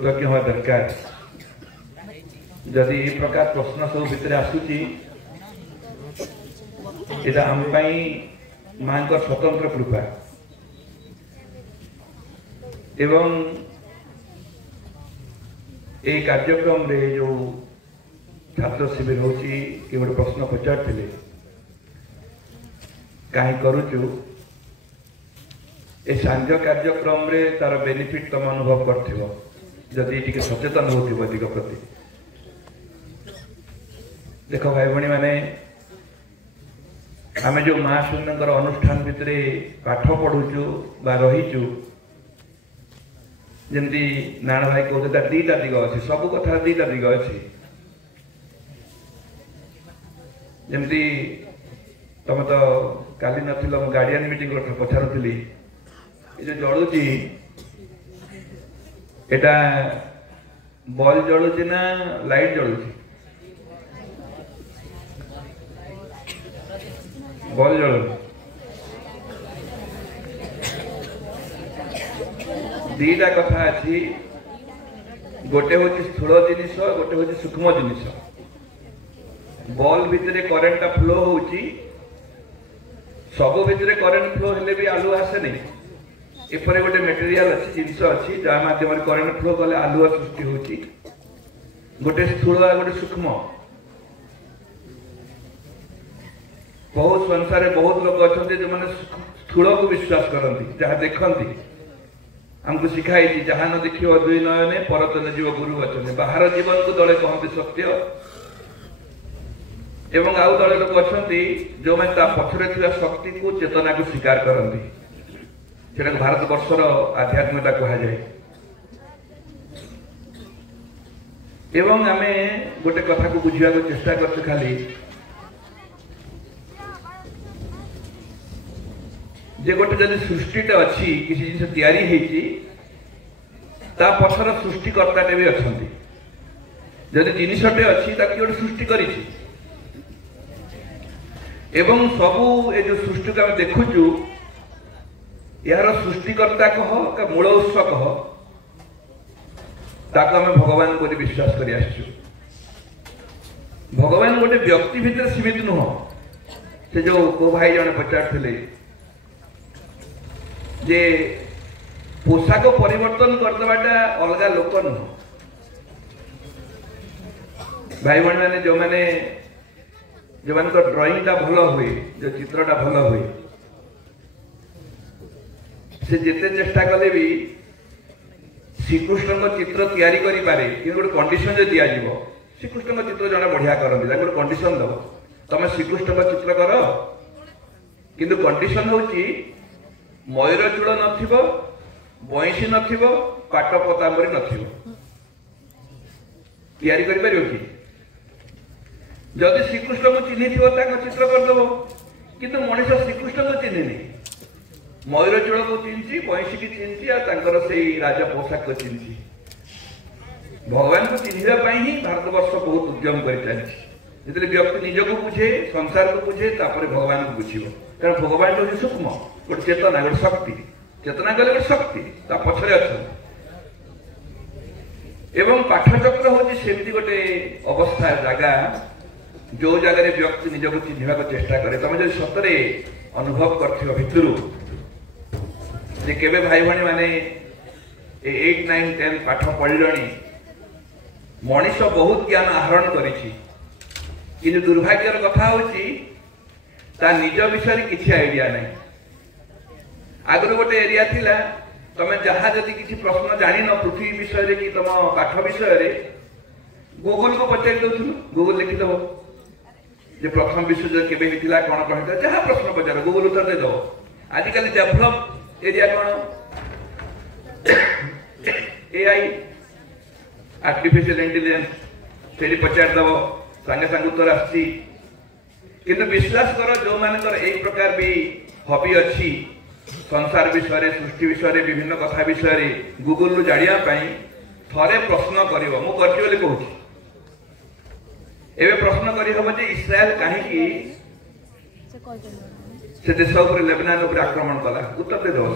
हवा दरकार जदि ये प्रकार प्रश्न सब भितर आसूची एटा हम माँ को स्वतंत्र कृपा एवं ये कार्यक्रम रे जो छात्र शिविर होची कि गोटे प्रश्न पचारथिले कहीं करूचु ए सांझ कार्यक्रम रे तार बेनिफिट तुम अनुभव करथिबो जदि टिके सचेतन होथिबो दिग प्रति। देखो भाई भणी माने आमे जो माँ शून्यकर अनुष्ठान भितर पाठ पढ़ुचु बा रहीचु जमती नाना भाई कहते दीटा दिग अच्छी सब कथा दीटा दिग अच्छी जमती तुम तो काली नथिल गार्डियन मीटिंग कथा पचारुली ये जो जलुची एटा बॉल जलुची ना लाइट जलुची बॉल जलु दीटा कथा अच्छी गोटे हूँ स्थूल जिनिस गोटे हूँ सूक्ष्म जिनिस बॉल भितर करेन्टा फ्लो होची सब भितर करेन्ट फ्लो हेले भी आलू आसे नहीं एपरे गोटे मटेरियल अच्छी जिनिस अच्छी जहाँ माध्यम करेन्ट फ्लो कले आलुआ सृष्टि होची गोटे स्थूल गोटे सूक्ष्म बहुत संसार बहुत लोग अच्छा जो मैंने स्थूल को विश्वास करती जहाँ देखती हमको शिखाई जहाँ न देखिए दुई नयने परत न जीव गुरु अच्छा बाहर जीवन को दले कहते सत्य एवं आउ दले लोग अच्छा जो मैंने पछरे शक्ति को चेतना को स्वीकार करती से भारत वर्षर आध्यात्मिकता कहुए एवं आमे गोटे कथा को बुझा चेष्टा कर खाली जे गोटे जब सृष्टिटा अच्छी किसी जिन तैयारी होती पछर सृष्टिकर्ताटे भी अच्छा जदि जिनसटे अच्छी गोटे सृष्टि करी एवं सबू ये जो सृष्टि को आम देखुचु यार सृष्टिकर्ता कह का मूल उत्स कह ताको आम भगवान को विश्वास कर भगवान गोटे व्यक्ति भितर सीमित नुह से जो को भाई जन पचार जे पोशाक परिवर्तन करदेवाटा अलग लोक नुह भाई भाई मैंने जो मैंने जो मान ड्राइंग टा भल हुए जो चित्रटा भल हुए से जिते चेष्टा कले भी श्रीकृष्ण चित्र तैयारी करि पारे कि गोटे कंडीशन जो दिया जीवो श्रीकृष्ण चित्र जने बढ़िया करंती गोटे कंडीशन दो तमे श्रीकृष्ण चित्र कर किंतु कंडीशन होची मयूर चूड़ नथिबो बंशी नथिबो पाट पतांबरी नथिबो तैयारी करि पारियो कि जदि श्रीकृष्ण को चिन्हि थी चित्र करदेव किंतु मनीष श्रीकृष्ण को चिन्हनी मयूर चूड़ को चिन्ह बंशी की चिन्ह से राजा पोशाक को चिन्ह भगवान को चिन्हवाई ही भारतवर्ष बहुत उद्यम कर चलती व्यक्ति निज को बुझे संसार को बुझे भगवान को बुझे कारण भगवान हूँ सूक्ष्म गोटे चेतना गोटे शक्ति चेतना गले गोटे शक्ति पछरे अच्छा एवं पाठचक्र हूँ सेमती गोटे अवस्था जगह जो जगह व्यक्ति निज को चिन्हवा चेष्टा करे तुम जो सतरे अनुभव कर भितर जे केबे भाई भाई माने 8, 9, 10 पाठ पढ़िलणी मनीष बहुत ज्ञान आहरण करिछि किंतु दुर्भाग्यर कथा होची ता निज विषय किछि आइडिया नहीं आगु गोटे एरिया थिला तमे जहाँ जदि किसी प्रश्न जानी न पृथ्वी विषय कि तुम पाठ विषय गूगल को पचारि दउथुनु गूगल लिखि दबो जे प्रथम विश्वयुद्ध केबे हिथिला कोन कहता जहाँ प्रश्न पचार गूगल उत्तर दे दो आजिकल डेभलप एरिया कौन एआई आर्टिफिशियल इंटेलिजेंस से पचार दब सांगे सांगे उत्तर आसी किंतु विश्वास कर जो मानकर एक प्रकार भी हॉबी अच्छी संसार विषय सृष्टि विषय विभिन्न कथा विषय गूगल जानिया थरे प्रश्न कर कहूँ एवं प्रश्न कर इस्राएल कहीं से देश उपर लेबनान उपर आक्रमण कला उत्तर दे दो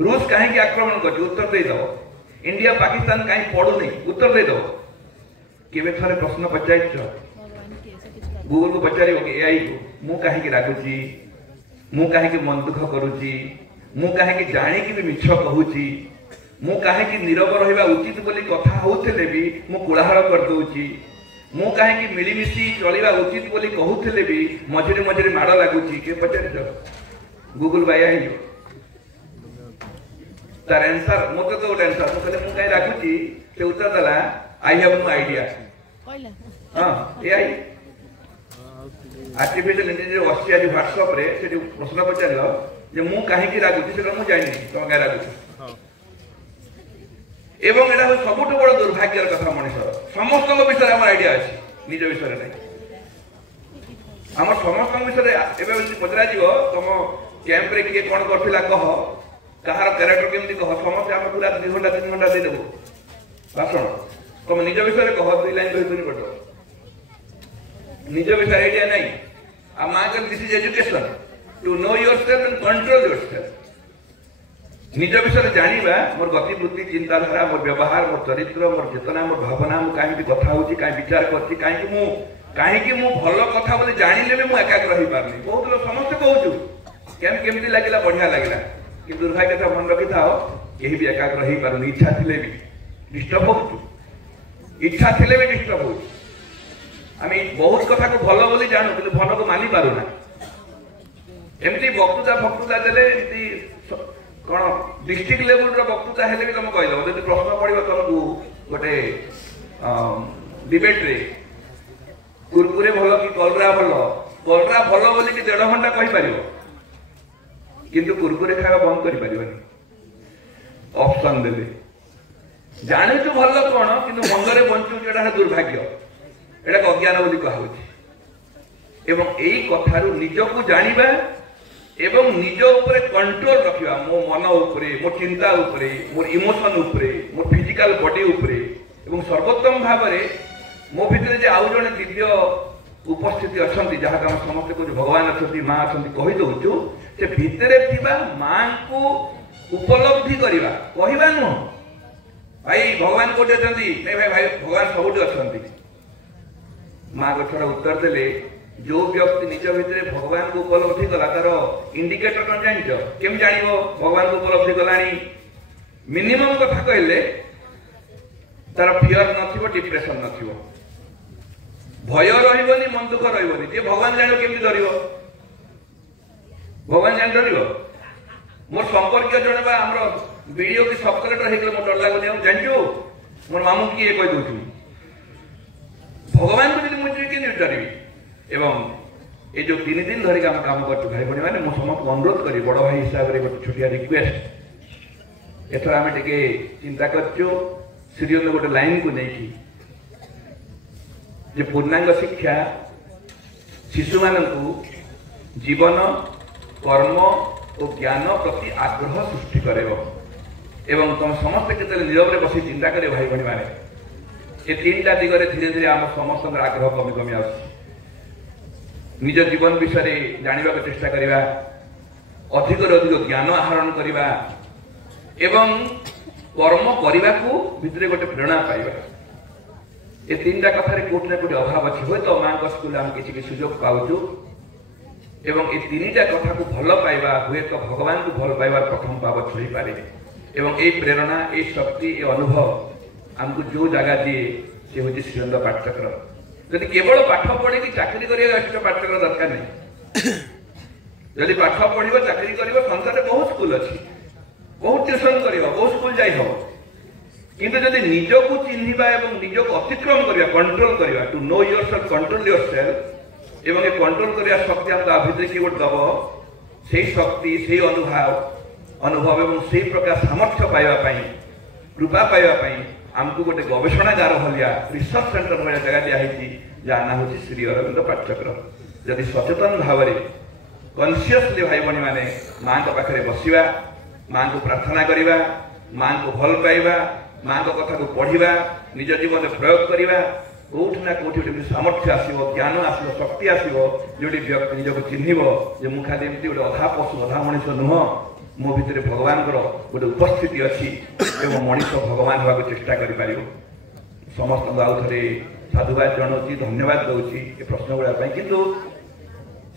रूस कहीं आक्रमण कर उत्तर दे दो इंडिया पाकिस्तान कहीं पड़ुनी उत्तर दे दो केवे थरे प्रश्न पचार गूगल को पचार एआई को मु कहीं रागुची मु कहीं मन दुख करुची मु कहीं जाणी भी मिछ कहूची मु कहीं नीरव रहा उचित बोली कथा होते भी मु कोलाहल कर दउची मु कहीं मिलीमिशी चलवा उचित बोली कहूले भी मझिरे मझिरे माड़ लगुची के पचार गूगल बाया तार आंसर मत तो गोटे आंसर मुझे मुझे कहीं राखुची से उत्तर देला आई हैव नो आइडिया हाँ एआई आर्टिफिशियल इंटेलिजेंस बसी आज व्हाट्सएप रे से प्रश्न पचार जे मु कहीं रागुची से मुझे जानी तुम कहीं रागुची एवं एटा सबुठ बड़ दुर्भाग्यर कथा मनीष समस्त विषय आम आइडिया अच्छी निज विषय नहीं आम समस्त विषय पचरा तुम कैंप रे किए कौन करथिला कह कहार कैरेक्टर केमती कह समस्त आम पूरा 2 घंटा 3 घंटा दे देबो भाषण तुम निज विषय कह 2 लाइन कहि सुनी पड़ो निज विषय आइडिया नहीं आ मांगल this is education to know yourself and control yourself निज विषय जानिबा मोर गतिवृत्ति चिंताधारा मोर व्यवहार मोर चरित्र मोर चेतना मोर भावना मु काहे कथा होची काहे विचार करची काहे मु भलो कथा बोले जानिले भी मु एकाग्र रही पारनी बहुत लोग समस्त कहूछु केमती लगिला बढ़िया लगिला कि दुर्भाग्य था मन रखी था यही भी एकाग्र रही पारुनी इच्छा थिले भी डिस्टर्ब हो इच्छा थिले भी डिस्टर्ब हो आम बहुत कथा को भल बोली जानू कि भल को मानि पारुना एमती भक्तुता देले एमती कौन डिस्ट्रिक्ट लेवल रो वक्तृता हेले भी तुम कहल जब प्रश्न पड़ो तुमको गोटे डिबेट रे कुरकुरे भल कि कलरा भल बोली कि 1.5 घंटा कहि पारिबो किंतु कुरकुरे खावा बंद करि पारिबनी ऑप्शन देले जाने तो भल कौन किंतु मंदरे बंचु जेडा दुर्भाग्य एटा अज्ञान बोली कहउछि एवं एई कथारु निजको जानिबा एवं निज उपरे कंट्रोल रखिबा मो मन उपरे मो चिंता उपरे मोर इमोशन उपरे मोर फिजिकल बॉडी उपरे एवं सर्वोत्तम भावरे मो भितरे जे आउ जने दिव्य उपस्थिति अछंती जहा हम समस्त को भगवान अछंती मां अछंती कहि दउछु से भितरे थिबा मां को उपलब्धि करिबा कहिबा न भाई भगवान कोटे अछंती नहीं भाई भगवान सबुठ अछंती मां को थोड़ा उत्तर देले जो व्यक्ति निज भितर भगवान को उपलब्धि कला तार इंडिकेटर कौन जान केम जान भगवान को उपलब्धि कलानी मिनिमम कथा कहले तार फियर नथिबो डिप्रेशन नथिबो भय रहिबनी मन दुख रहिबनी जे भगवान जानो केमि डरिबो भगवान जान डरिबो मोर संपर्क जणबा हमरो वीडियो की सबस्क्राइबर हेकले मोर डर लागोनी हम जानजो मोर मामू की कहि दोछु भगवान को यदि मुझे के डरिबी एवं ये जो 3 दिन धरिक आम काम कर भाई भाई मैंने समस्त अनुरोध करी बड़ भाई हिसाब से गोटे छोटिया रिक्वेस्ट एथर आम टे चिंता कर सीरियल गोटे लाइन को नहीं जे पूर्णांग शिक्षा शिशु मान जीवन कर्म और ज्ञान प्रति आग्रह सृष्टि कर एवं तुम समस्त के नीरव बस चिंता कर भाई भाई मैंने ये 3टा दिगरे धीरे धीरे आम समस्त आग्रह कमी कमी आ निज जीवन विषय जानिबा को चेष्टा करिबा अधिक अधिक ज्ञान आहरण करिबा एवं कर्म करिबा को भितरे गोटे प्रेरणा पाइबा ए 3टा कथारे कोट ना कोटे अभाव अछि होय तो मां को स्कूल हम किछि सुयोग पाउछु एवं ए 3टा कथा को भल पाइबा हुए तो भगवान को भल पाइबा प्रथम पाव छुई पारे एवं ए प्रेरणा ए शक्ति ए अनुभव हमको जो जगह दिए से होछि श्रीनंद पाठचक्र यदि केवल पाठ पढ़ी कि चाकरी करिया एक्स्ट्रा पाठचक्र दरकार नहीं यदि पाठ पढ़िबो चाकरी करिबो संसार में बहुत स्कूल अछि बहुत ट्यूशन करिबो बहुत स्कूल जाई हो किंतु यदि निज को चिन्हिबा एवं निज को अतिक्रम करिया कंट्रोल करिया to know yourself control yourself एवं ए कंट्रोल करिया शक्ति हमका भितर की गोट दबो सेही शक्ति सेही अनुभव एवं सेही प्रकार सामर्थ्य पाइबा पई कृपा पाइबा पई आमको गोटे गवेषणागार भलिया रिसर्च सेंटर भलिया जगह दिया है जहाँ ना हूँ श्री अरविंद पाठचक्र जदि सचेतन भाव में कनसीयसली भाई भाई मैंने माँ को पाखे बसवा माँ को प्रार्थना करवा माँ को भल पाइबा माँ को कथा को पढ़ा निज जीवन में प्रयोग करवा कौट ना कौट सामर्थ्य आसो ज्ञान आसो शक्ति आसो जो व्यक्ति निजक चिन्ह जो मुझे गोटे अधा पशु अधा मनीष नुह मो भितर भगवान गोटे उपस्थिति अच्छी एवं मनीष भगवान होगा चेष्टा कर समस्त आउ थे साधुवाद जनाऊँगी धन्यवाद दूसरी ये प्रश्न गुड़ा किंतु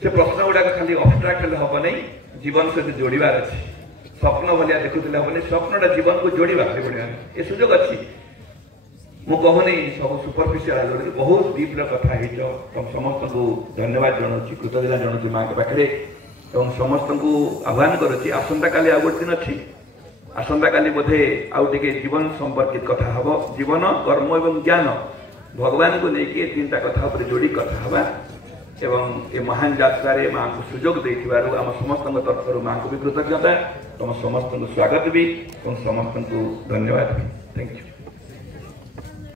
से प्रश्न गुड़ाक खाली अब्स्ट्राक्ट हम नहीं जीवन सहित जोड़ार अच्छी स्वप्न भाया देखुले हम स्वप्नटा जीवन को जोड़ा पड़ा ये सुजोग अच्छी मु कहूनी सब सुपरफिशियल बहुत डीप कथा समस्त को धन्यवाद जनाऊँगी कृतज्ञता जनाऊँगी माँ के पाखे और समस्त को आह्वान करुच्ची आसंता काली आउ गोटे दिन अच्छी आसंता काली बोधे आउ टे जीवन संपर्कित कथा हम जीवन कर्म एवं ज्ञान भगवान को लेकिन तीनटा कथा जोड़ी कथा हवा एवं ये महान यात्रा माँ को सुजोग देथिबारु आम समस्त तरफ माँ को भी कृतज्ञता तुम समस्त को स्वागत भी और समस्त को धन्यवाद भी थैंक यू।